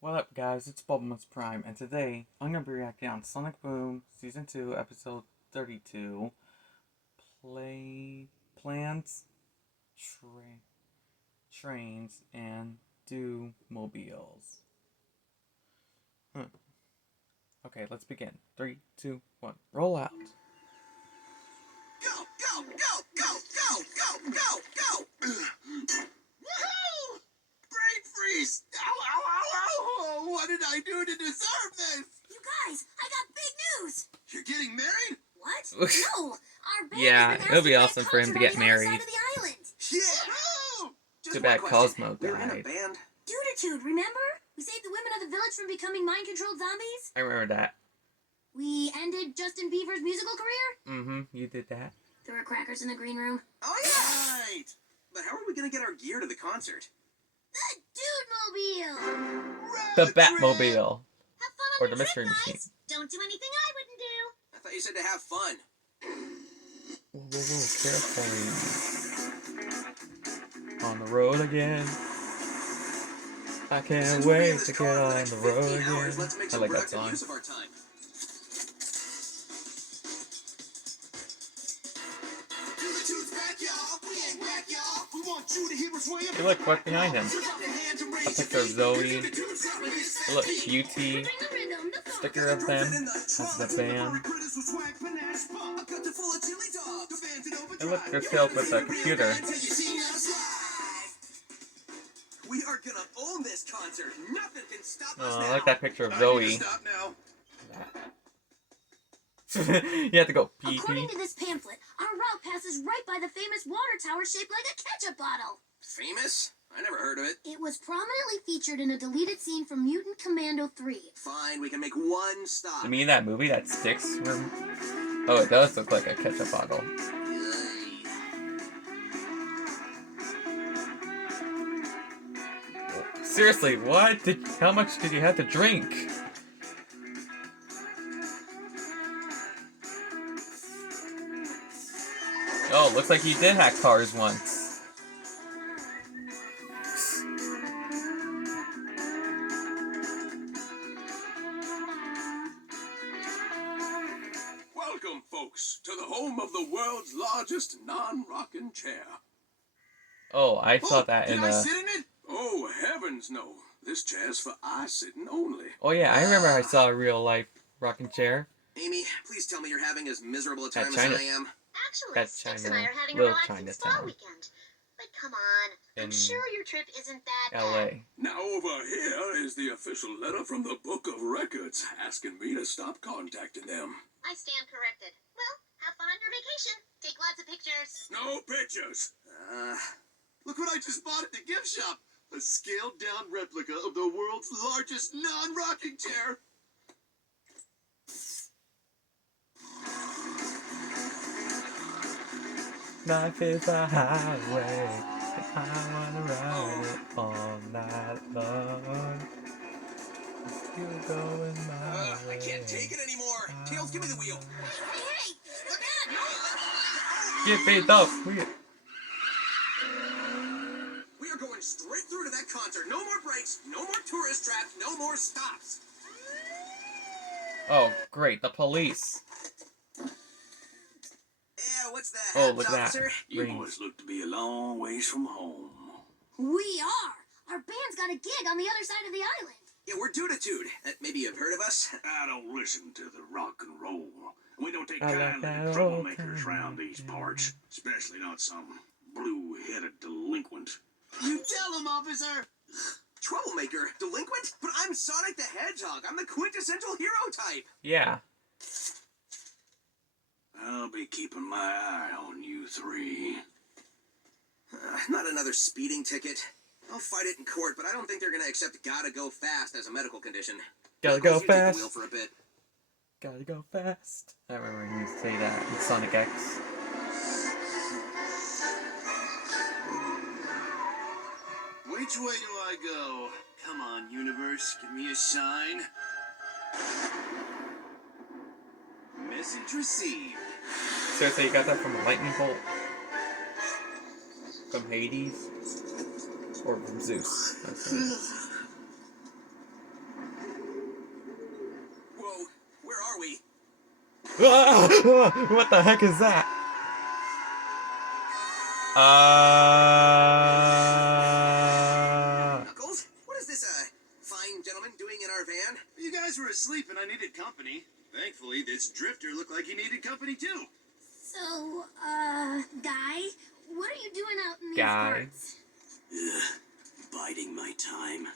What up, guys? It's Bumblemus Prime, and today I'm going to be reacting on Sonic Boom Season 2, Episode 32, Plants, Trains, and Do Mobiles. Okay, let's begin. 3, 2, 1, roll out. Go, go, go, go, go, go, go, go! Woohoo! Brain freeze! Ow, ow, ow, ow! What did I do to deserve this? You guys, I got big news! You're getting married? What? No! Our band Yeah, has been it'll be asked awesome to for him to get play a concert married. on the other side of the island. Yeah! Just Too one bad question. Cosmo We were in a died. band? e32, remember? We saved the women of the village from becoming mind-controlled zombies. I remember that. We ended Justin Bieber's musical career. You did that. There were crackers in the green room. Oh, yeah! Right! But how are we gonna get our gear to the concert? The Dude-mobile! The Road trip! Batmobile. Have fun on Or your the trip, mystery guys. machine. Don't do anything I wouldn't do. I thought you said to have fun. Whoa, carefully. On the road again. I can't Since we'll be in wait this to car get for the on next the road 15 again. hours, let's make I some like that productive song. use of our time. Hey, look, what's behind him? A picture of Zoe. Look, QT. Sticker of them. That's the band. And look, there's Tails with the computer. We are gonna own this concert. Nothing can stop us Oh, now. I like that picture of Zoe. Stop now. You have to go pee According pee. to this pamphlet, our route passes right by the famous water tower shaped like a ketchup bottle. Famous? I never heard of it. It was prominently featured in a deleted scene from Mutant Commando 3. Fine, we can make one stop. You mean that movie that sticks from... Oh, it does look like a ketchup bottle. Seriously, what? How much did you have to drink? Oh, looks like he did hack cars once. Welcome, folks, to the home of the world's largest non-rocking chair. Oh, I saw that in Did I a... sit in it? Oh, heavens no. This chair's for eye sitting only. Oh yeah, I remember I saw a real life rocking chair. Amy, please tell me you're having as miserable a time as China. I am. Actually, That's Sticks China. and I are having a Little relaxing spa Chinatown. weekend. But come on, I'm In sure your trip isn't that bad. LA. Now over here is the official letter from the Book of Records asking me to stop contacting them. I stand corrected. Well, have fun on your vacation. Take lots of pictures. No pictures. Look what I just bought at the gift shop. A scaled-down replica of the world's largest non-rocking chair. Life is a highway, and I wanna ride it all night long. You're going my way. I can't take it anymore. Tails, give me the wheel. Hey! Look out! Give me the wheel. We are going straight through to that concert. No more breaks, no more tourist traps, no more stops. Oh, great, the police. Yeah, what's that? Oh, look at that. officer? You Green. boys look to be a long ways from home. We are! Our band's got a gig on the other side of the island. Yeah, we're Dude. Maybe you've heard of us? I don't listen to the rock and roll. We don't take I like kindly that to old troublemakers time. round these parts. Especially not some blue-headed delinquent. You tell him, officer! Troublemaker? Delinquent? But I'm Sonic the Hedgehog. I'm the quintessential hero type. Yeah. I'll be keeping my eye on you three. Not another speeding ticket. I'll fight it in court, but I don't think they're gonna accept "gotta go fast" as a medical condition. Gotta Knuckles, go you take the fast. wheel for a bit. Gotta go fast. I remember he used to say that in Sonic X. Which way do I go? Come on, universe, give me a sign. Message received. Seriously, you got that from a lightning bolt? From Hades? Or from Zeus? That's it. What the heck is that? Knuckles, what is this, fine gentleman doing in our van? You guys were asleep and I needed company. Thankfully, this drifter looked like he needed company too. So, Guy, what are you doing out in these Guy. parts? Biding my time.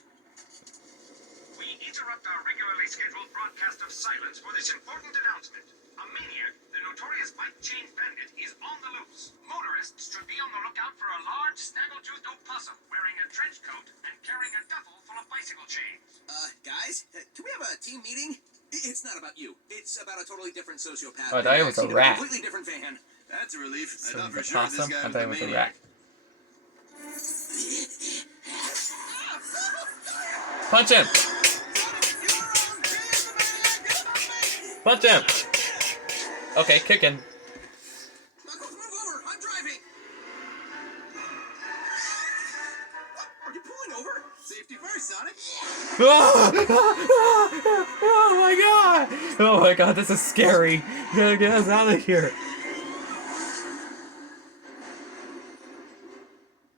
We interrupt our regularly scheduled broadcast of silence for this important announcement. A maniac, the notorious bike chain bandit, is on the loose. Motorists should be on the lookout for a large, snaggle-toothed opossum wearing a trench coat and carrying a duffel full of bicycle chains. Guys, can we have a team meeting? It's not about you. It's about a totally different sociopath. Oh, I thought it was a rat. Completely different van. That's a relief. So I thought the for sure this possum? guy I was thought the it was a maniac. rat. Punch him! Punch him! Okay, kicking. Knuckles, move over. I'm driving. What? Are you pulling over? Safety first, Sonic. Oh my god! Oh my god, this is scary. Get us out of here.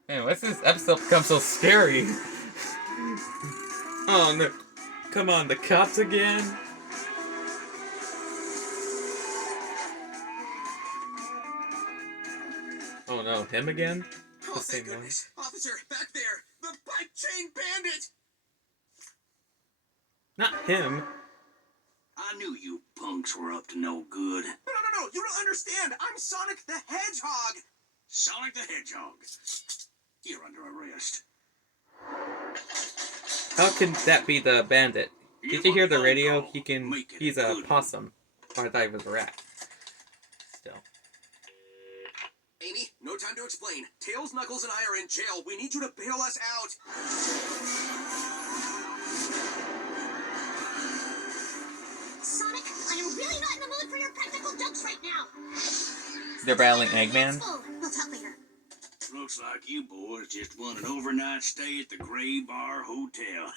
Man, what's this episode become so scary? Oh no. Come on, the cops again? Oh no, him again? Oh, The thank same one. goodness. Officer, back there. The bike chain bandit. Not him. I knew you punks were up to no good. No. You don't understand. I'm Sonic the Hedgehog. Sonic the Hedgehog. You're under arrest. How can that be the bandit? Did you hear the radio? He's a possum. Or I thought he was a rat. Still. Amy, no time to explain. Tails, Knuckles, and I are in jail. We need you to bail us out. Sonic, I am really not in the mood for your practical jokes right now. They're battling Eggman? We'll talk later. Looks like you boys just won an overnight stay at the Gray Bar Hotel.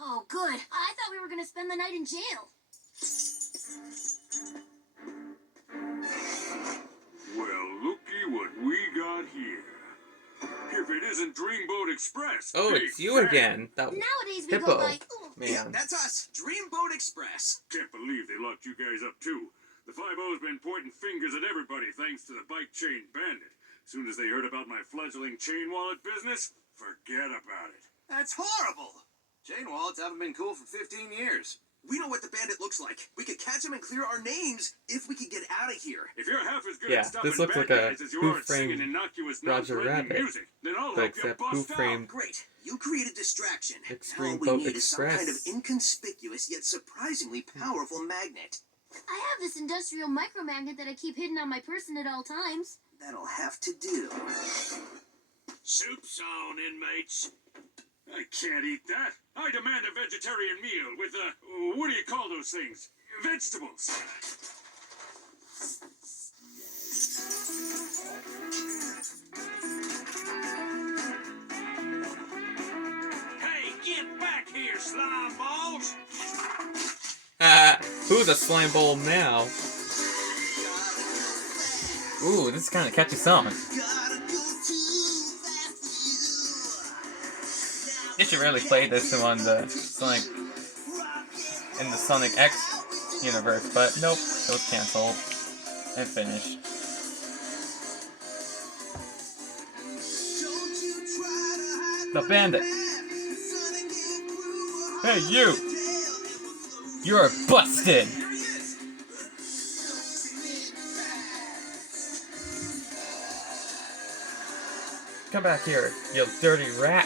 Oh, good. I thought we were going to spend the night in jail. Well, looky what we got here. If it isn't Dreamboat Express. Oh, Big it's you fan. again. That Nowadays we hippo. go by... Ooh. Yeah, Man. that's us. Dreamboat Express. Can't believe they locked you guys up too. The 5-0's been pointing fingers at everybody thanks to the bike chain bandit. Soon as they heard about my fledgling chain wallet business, forget about it. That's horrible. Chain wallets haven't been cool for 15 years. We know what the bandit looks like. We could catch him and clear our names if we could get out of here. If you're half as good Yeah, at stopping this looks bad like a guys as you Who are at singing Framed innocuous Roger non-threatening Rabbit, music, then I'll but help you except Who bust out. Framed Great. You created distraction. Extreme All we Boat need is some kind of Express. inconspicuous yet surprisingly powerful magnet. I have this industrial micromagnet that I keep hidden on my person at all times. That'll have to do. Soup's on, inmates. I can't eat that. I demand a vegetarian meal with, what do you call those things? Vegetables. Hey, get back here, slime balls! Who's a slime ball now? Ooh, this is kind of a catchy song. They should really play this on the Sonic in the Sonic X universe, but nope, it was canceled and finished. The bandit. Hey, you! You're busted! Come back here, you dirty rat!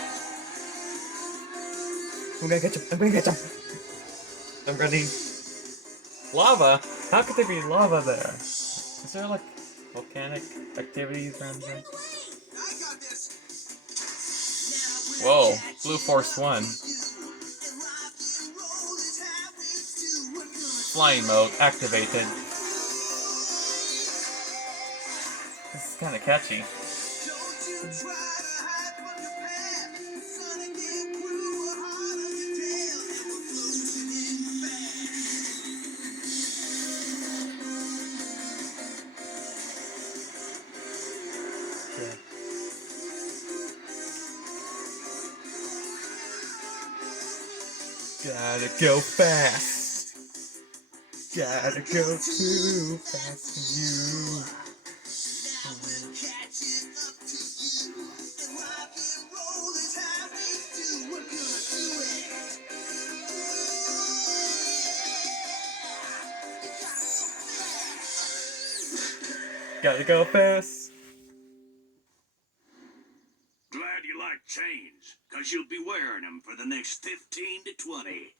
I'm gonna get you! I'm gonna get you! I'm running. Lava? How could there be lava there? Is there like volcanic activities around here? Whoa, Blue Force 1. Flying mode activated. This is kind of catchy. Gotta go fast. Gotta go too fast for you. Now we're catching up to you. And rock and roll is how we do. We're gonna do it. Gotta go fast. Glad you like chains, because you'll be wearing them for the next 15 to 20.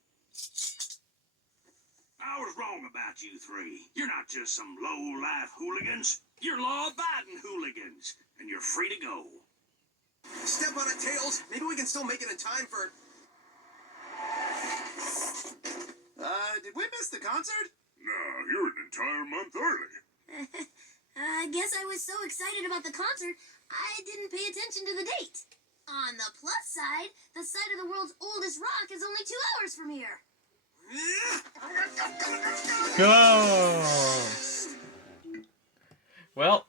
I was wrong about you three. You're not just some low-life hooligans. You're law-abiding hooligans, and you're free to go. Step on it, Tails. Maybe we can still make it in time for... did we miss the concert? No, you're an entire month early. I guess I was so excited about the concert, I didn't pay attention to the date. On the plus side, the site of the world's oldest rock is only 2 hours from here. Go! Well,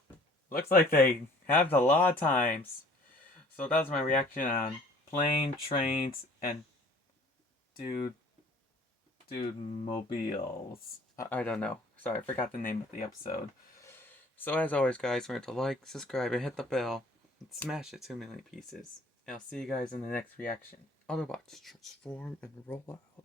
looks like they have a lot of times. So that's my reaction on plane, trains, and dude mobiles. I don't know. Sorry, I forgot the name of the episode. So as always, guys, remember to like, subscribe, and hit the bell, and smash it to a million pieces. And I'll see you guys in the next reaction. Autobots transform and roll out.